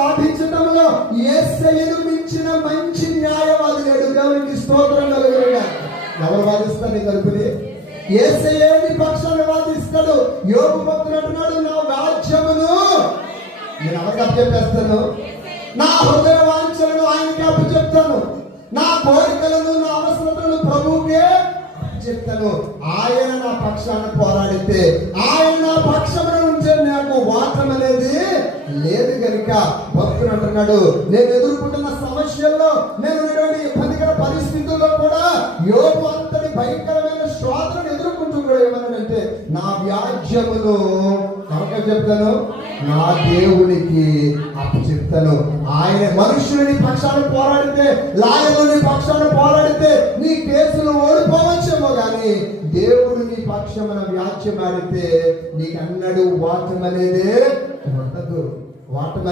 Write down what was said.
వాదించడంలో ఏసయ్యను మించిన మంచి న్యాయవాది లేడు. దేవునికి స్తోత్రం కలుగునుగా ఎవరు వాదిస్తారు నీ తరపుని ఏసయ్యని పక్షాన్ని వాదిస్తాడు? యోగు భక్తుడు అంటున్నాడు నా రాజ్యమును నేను ఎవరికి అప్పచెప్పేస్తాను నా హృదయ వాంఛలను ఆయనకి అప్పచెప్తాను నా కోరికలను నా అవసరతలను ప్రభువుకే చెప్తాను. ఆయన నా పక్షాన్ని పోరాడితే ఆయన నా పక్షమున ఉంచే నాకు వాటం లేదు కనుక భక్తుడు అంటున్నాడు నేను ఎదుర్కొంటున్న సమస్యల్లో నేను ఉన్నటువంటి ఇబ్బందికర పరిస్థితుల్లో కూడా యోగు అంతటి భయంకరమైన శ్వాసను ఎదుర్కొంటున్నాడు ఏమన్నాడంటే నా వ్యాజ్యములు ఎవరికీ చెప్తాను? నా దేవునికి అప్పు చెప్తాను ఆయన మనుషులని పక్షాన పోరాడితే లాయర్లని పక్షాన పోరాడితే నీ కేసులు ఓడిపోవచ్చేమో కానీ దేవుడు నీ పక్షమున వ్యాఖ్యమాడితే నీకు అన్నడు వాక్యం అనేదే ఉండదు. వాటర్